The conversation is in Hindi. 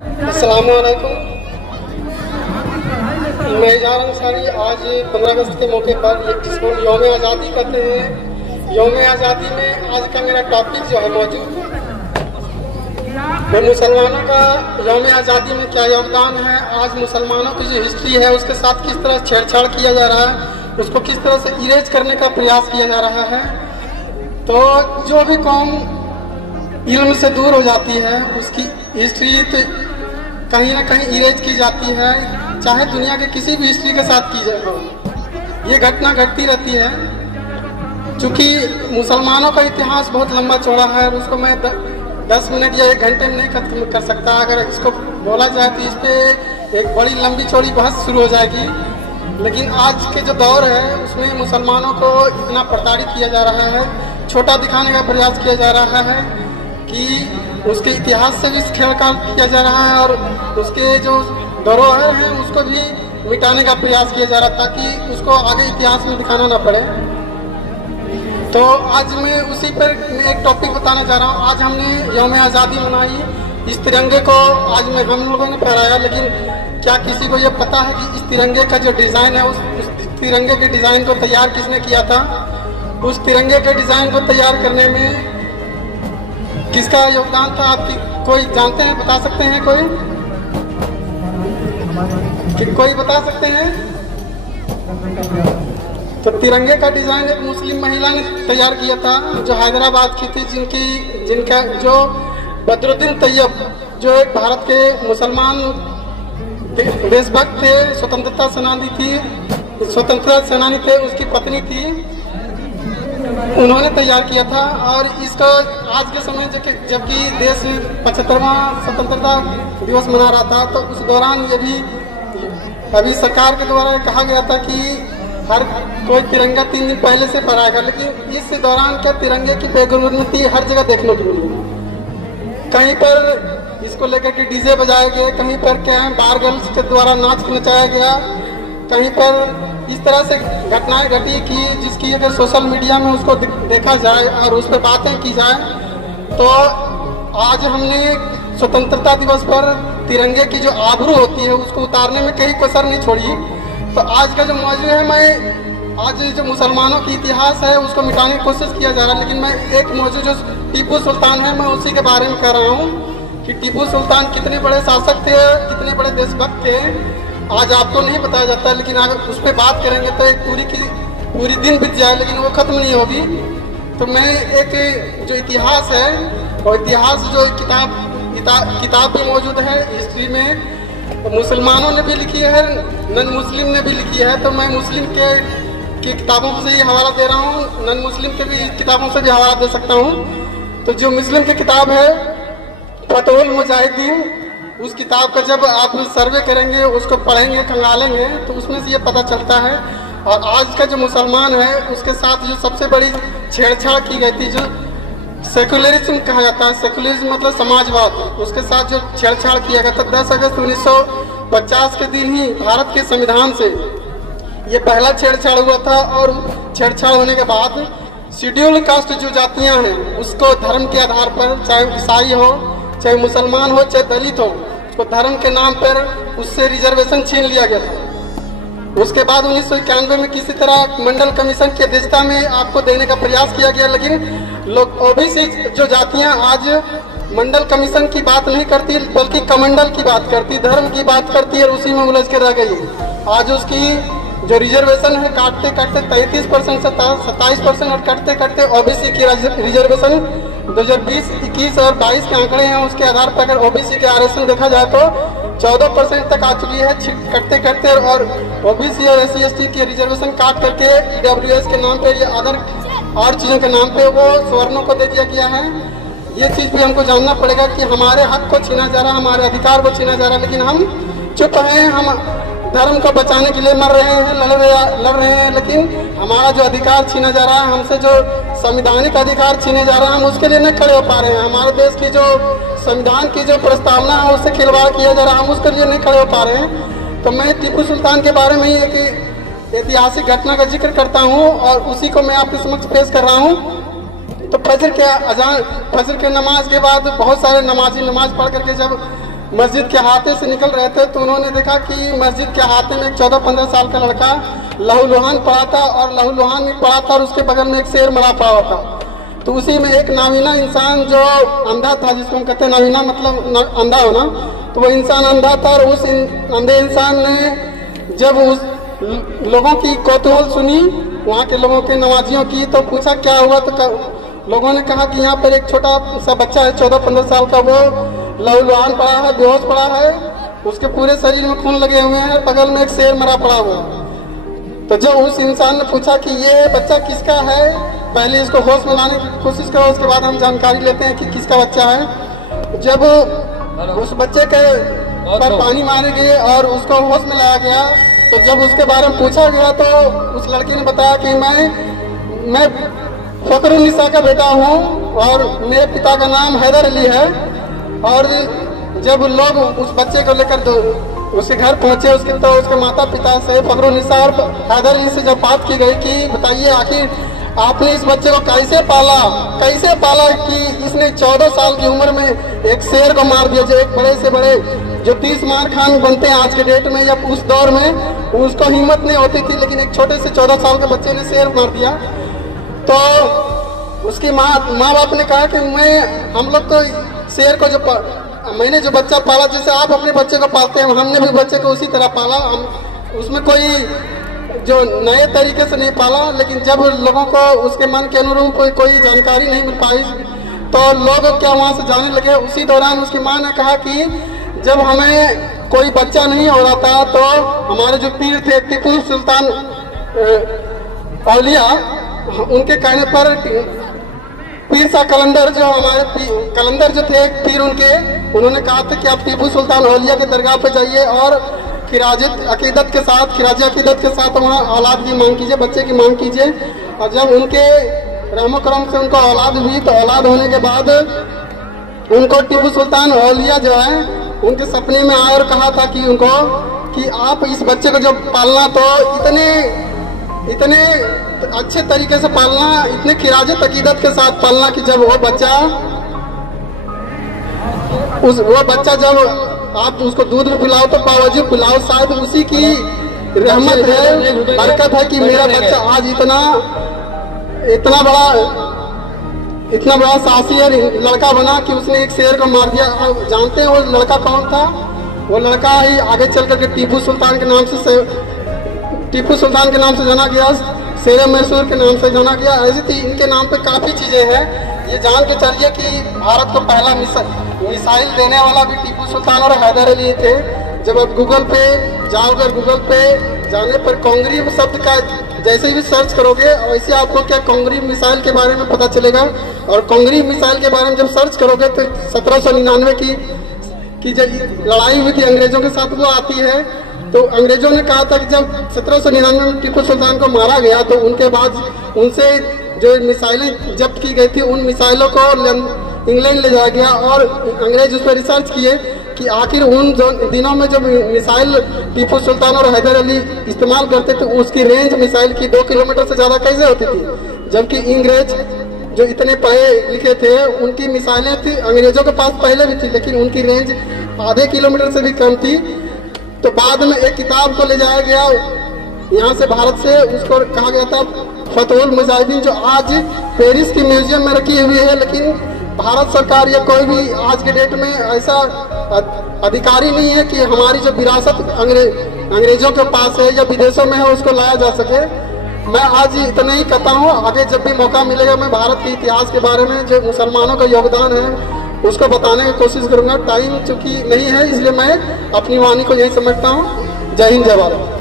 अस्सलाम वालेकुम। मैं इजहार अंसारी आज 15 अगस्त के मौके पर जिसको यौम आज़ादी कहते हैं, यौम आज़ादी में आज का मेरा टॉपिक जो है मौजूद वो मुसलमानों का यौम आज़ादी में क्या योगदान है। आज मुसलमानों की जो हिस्ट्री है उसके साथ किस तरह छेड़छाड़ किया जा रहा है, उसको किस तरह से इरेज करने का प्रयास किया जा रहा है। तो जो भी कौम इल्म से दूर हो जाती है उसकी हिस्ट्री तो कहीं ना कहीं इरेज की जाती है, चाहे दुनिया के किसी भी हिस्ट्री के साथ की जाए। ये घटना घटती रहती है। चूँकि मुसलमानों का इतिहास बहुत लंबा चौड़ा है और उसको मैं 10 मिनट या 1 घंटे में नहीं खत्म कर सकता। अगर इसको बोला जाए तो इस पर एक बड़ी लंबी चौड़ी बहस शुरू हो जाएगी। लेकिन आज के जो दौर है उसमें मुसलमानों को इतना प्रताड़ित किया जा रहा है, छोटा दिखाने का प्रयास किया जा रहा है कि उसके इतिहास से भी छेड़छाड़ किया जा रहा है और उसके जो धरोहर हैं उसको भी मिटाने का प्रयास किया जा रहा है ताकि उसको आगे इतिहास में दिखाना ना पड़े। तो आज मैं उसी पर एक टॉपिक बताना चाह रहा हूँ। आज हमने यौम आज़ादी मनाई। इस तिरंगे को आज में हम लोगों ने फहराया, लेकिन क्या किसी को ये पता है कि इस तिरंगे का जो डिज़ाइन है उस तिरंगे के डिज़ाइन को तैयार किसने किया था? उस तिरंगे के डिज़ाइन को तैयार करने में किसका योगदान था? आपकी कोई जानते हैं, बता सकते हैं? कोई बता सकते हैं? तो तिरंगे का डिजाइन एक मुस्लिम महिला ने तैयार किया था जो हैदराबाद की थी, जिनका जो बदरुद्दीन तैयब जो एक भारत के मुसलमान देशभक्त थे, स्वतंत्रता सेनानी थे, उसकी पत्नी थी, उन्होंने तैयार किया था। और इसका आज के समय जबकि देश 75वां स्वतंत्रता दिवस मना रहा था, तो उस दौरान ये भी अभी सरकार के द्वारा कहा गया था कि हर कोई तिरंगा 3 दिन पहले से फहराएगा। लेकिन इस दौरान क्या तिरंगे की बेगुनाही हर जगह देखने को मिली। कहीं पर इसको लेकर के डीजे बजाए गए, कहीं पर क्या है बार गर्ल्स के द्वारा नाच नचाया गया, कहीं पर इस तरह से घटनाएं घटी कि जिसकी अगर सोशल मीडिया में उसको देखा जाए और उस पर बातें की जाए तो आज हमने स्वतंत्रता दिवस पर तिरंगे की जो आबरू होती है उसको उतारने में कहीं कसर नहीं छोड़ी। तो आज का जो मौजू है, मैं आज जो मुसलमानों की इतिहास है उसको मिटाने की कोशिश किया जा रहा है, लेकिन मैं एक मौजू जो टीपू सुल्तान है मैं उसी के बारे में कह रहा हूँ कि टीपू सुल्तान कितने बड़े शासक थे, कितने बड़े देशभक्त थे। आज आपको नहीं बताया जाता, लेकिन अगर उस पर बात करेंगे तो एक पूरी दिन बीत जाए लेकिन वो खत्म नहीं होगी। तो मैं एक जो इतिहास है और इतिहास जो किताब भी मौजूद है हिस्ट्री में, मुसलमानों ने भी लिखी है, नन मुस्लिम ने भी लिखी है। तो मैं मुस्लिम की किताबों से ही हवाला दे रहा हूँ, नन मुस्लिम के भी किताबों से भी हवाला दे सकता हूँ। तो जो मुस्लिम की किताब है फतहुल मुजाहिदीन, उस किताब का जब आप सर्वे करेंगे, उसको पढ़ेंगे, खंगालेंगे तो उसमें से ये पता चलता है। और आज का जो मुसलमान है उसके साथ जो सबसे बड़ी छेड़छाड़ की गई थी, जो सेकुलरिज्म कहा जाता है, सेकुलरिज्म मतलब समाजवाद, उसके साथ जो छेड़छाड़ किया गया था 10 अगस्त 1950 के दिन ही भारत के संविधान से ये पहला छेड़छाड़ हुआ था। और छेड़छाड़ होने के बाद शेड्यूल कास्ट जो जातियां हैं उसको धर्म के आधार पर, चाहे ईसाई हो, चाहे मुसलमान हो, चाहे दलित हो, उसको धर्म के नाम पर उससे रिजर्वेशन छीन लिया गया था। उसके बाद 1991 में किसी तरह मंडल कमीशन की अध्यक्षता में आपको देने का प्रयास किया गया, लेकिन लोग ओबीसी जो जातियां आज मंडल कमीशन की बात नहीं करती बल्कि कमंडल की बात करती, धर्म की बात करती है और उसी में उलझ के रह गई। आज उसकी जो रिजर्वेशन है काटते काटते 33% से 27% और काटते काटते ओबीसी की रिजर्वेशन 2020, 21 और 22 के आंकड़े हैं, उसके आधार पर अगर ओबीसी के आरक्षण देखा जाए तो 14% तक आ चुकी है कटते कटते। और ओबीसी और SC/ST की रिजर्वेशन काट करके EWS के नाम पे या अदर और चीज़ों के नाम पे वो सवर्णों को दे दिया गया है। ये चीज़ भी हमको जानना पड़ेगा कि हमारे हक को छीना जा रहा है, हमारे अधिकार को छीना जा रहा है, लेकिन हम चुप हैं। हम धर्म को बचाने के लिए मर रहे हैं, लड़ रहे हैं, लेकिन हमारा जो अधिकार छीना जा रहा है, हमसे जो संवैधानिक अधिकार छीने जा रहा है, हम उसके लिए नहीं खड़े हो पा रहे हैं। हमारे देश की जो संविधान की जो प्रस्तावना है उससे खिलवाड़ किया जा रहा है, हम उसके लिए नहीं खड़े हो पा रहे हैं। तो मैं टीपू सुल्तान के बारे में ही एक ऐतिहासिक घटना का जिक्र करता हूँ और उसी को मैं आपके समक्ष पेश कर रहा हूँ। तो फजर के नमाज के बाद बहुत सारे नमाजी नमाज पढ़ करके जब मस्जिद के हाथे से निकल रहे थे तो उन्होंने देखा कि मस्जिद के हाथे में एक 14-15 साल का लड़का लहूलुहान पड़ा था और लहूलुहान में पड़ा था और उसके बगल में एक शेर मरा पड़ा था। तो उसी में एक नावीना इंसान जो अंधा था, जिसको हम कहते हैं नावीना मतलब अंधा होना, तो वो इंसान अंधा था और उस अंधे इंसान ने जब उस लोगों की कौतूहल सुनी, वहाँ के लोगों के नवाजियों की, तो पूछा क्या हुआ। तो लोगों ने कहा कि यहाँ पर एक छोटा सा बच्चा है 14-15 साल का, वो लहूलुहान पड़ा है, बेहोश पड़ा है, उसके पूरे शरीर में खून लगे हुए हैं, बगल में एक शेर मरा पड़ा हुआ है। तो जब उस इंसान ने पूछा कि ये बच्चा किसका है, पहले इसको होश में लाने की कोशिश करो, उसके बाद हम जानकारी लेते हैं कि किसका बच्चा है। जब उस बच्चे के पर पानी मारे गए और उसको होश में लाया गया, तो जब उसके बारे में पूछा गया तो उस लड़की ने बताया कि मैं फखरुन्निसा का बेटा हूँ और मेरे पिता का नाम हैदर अली है। और जब लोग उस बच्चे को लेकर उसके घर पहुंचे, उसके माता पिता से फखरुन्निसा और हैदर अली से जब बात की गई कि बताइए आखिर आपने इस बच्चे को कैसे पाला कि इसने 14 साल की उम्र में एक शेर को मार दिया, जो एक बड़े से बड़े जो 30 मार खान बनते हैं आज के डेट में या उस दौर में, उसको हिम्मत नहीं होती थी, लेकिन एक छोटे से 14 साल के बच्चे ने शेर मार दिया। तो उसकी माँ बाप ने कहा कि हम लोग तो शेर को मैंने जो बच्चा पाला, जैसे आप अपने बच्चे को पालते हैं, हमने भी बच्चे को उसी तरह पाला। हम उसमें कोई जो नए तरीके से नहीं पाला, लेकिन जब लोगों को उसके मन के अनुरूप कोई जानकारी नहीं मिल पाई तो लोग क्या वहाँ से जाने लगे। उसी दौरान उसकी माँ ने कहा कि जब हमें कोई बच्चा नहीं हो रहा था तो हमारे जो पीर थे टीपू सुल्तान औलिया, उनके कहने पर पीर सा कलंदर जो हमारे कलंदर जो थे पीर उन्होंने कहा था कि आप टीपू सुल्तान औलिया के दरगाह पे जाइए और खिराजी अकीदत के साथ वहाँ औलाद की मांग कीजिए, बच्चे की मांग कीजिए। और जब उनके रहमो करम से उनको औलाद हुई तो औलाद होने के बाद उनको टीपू सुल्तान औलिया जो है उनके सपने में आया और कहा था कि उनको कि आप इस बच्चे को जब पालना तो इतने अच्छे तरीके से पालना, इतने खिराजत अकीदत के साथ पालना कि जब वो बच्चा जब आप उसको दूध में पिलाओ तो पावजू पिलाओ, शायद उसी की रहमत है, बरकत है कि मेरा बच्चा आज इतना बड़ा साहसी लड़का बना कि उसने एक शेर को मार दिया। जानते हैं वो लड़का कौन था? वो लड़का ही आगे चल करके टीपू सुल्तान के नाम से जाना गया, शेर मैसूर के नाम से जाना गया। ऐसी इनके नाम पे काफी चीजें हैं। ये जान के चलिए कि भारत को पहला मिसाइल देने वाला भी टीपू सुल्तान और हैदर अली थे। जब आप गूगल पे जाने पर कोंगरी शब्द का जैसे भी सर्च करोगे वैसे आपको क्या कोंगरी मिसाइल के बारे में पता चलेगा। और कोंगरी मिसाइल के बारे में जब सर्च करोगे तो 1799 की जब लड़ाई हुई थी अंग्रेजों के साथ वो आती है। तो अंग्रेजों ने कहा था कि जब 1799 में टीपू सुल्तान को मारा गया तो उनके बाद उनसे जो मिसाइलें जब्त की गई थी उन मिसाइलों को इंग्लैंड ले जाया गया और अंग्रेज उस पर रिसर्च किए कि आखिर उन दिनों में जब मिसाइल टीपू सुल्तान और हैदर अली इस्तेमाल करते थे उसकी रेंज मिसाइल की 2 किलोमीटर से ज्यादा कैसे होती थी, जबकि अंग्रेज जो इतने पढ़े लिखे थे उनकी मिसाइलें थी अंग्रेजों के पास पहले भी थी लेकिन उनकी रेंज आधे किलोमीटर से भी कम थी। तो बाद में एक किताब को ले जाया गया यहाँ से भारत से, उसको कहा गया था फतहुल मुजाहिदीन, जो आज पेरिस की म्यूजियम में रखी हुई है। लेकिन भारत सरकार या कोई भी आज के डेट में ऐसा अधिकारी नहीं है कि हमारी जो विरासत अंग्रेजों के पास है या विदेशों में है उसको लाया जा सके। मैं आज इतना ही कहता हूँ, आगे जब भी मौका मिलेगा मैं भारत के इतिहास के बारे में जो मुसलमानों का योगदान है उसको बताने की कोशिश करूंगा। टाइम चूंकि नहीं है इसलिए मैं अपनी वाणी को यही समझता हूँ। जय हिंद, जय भारत।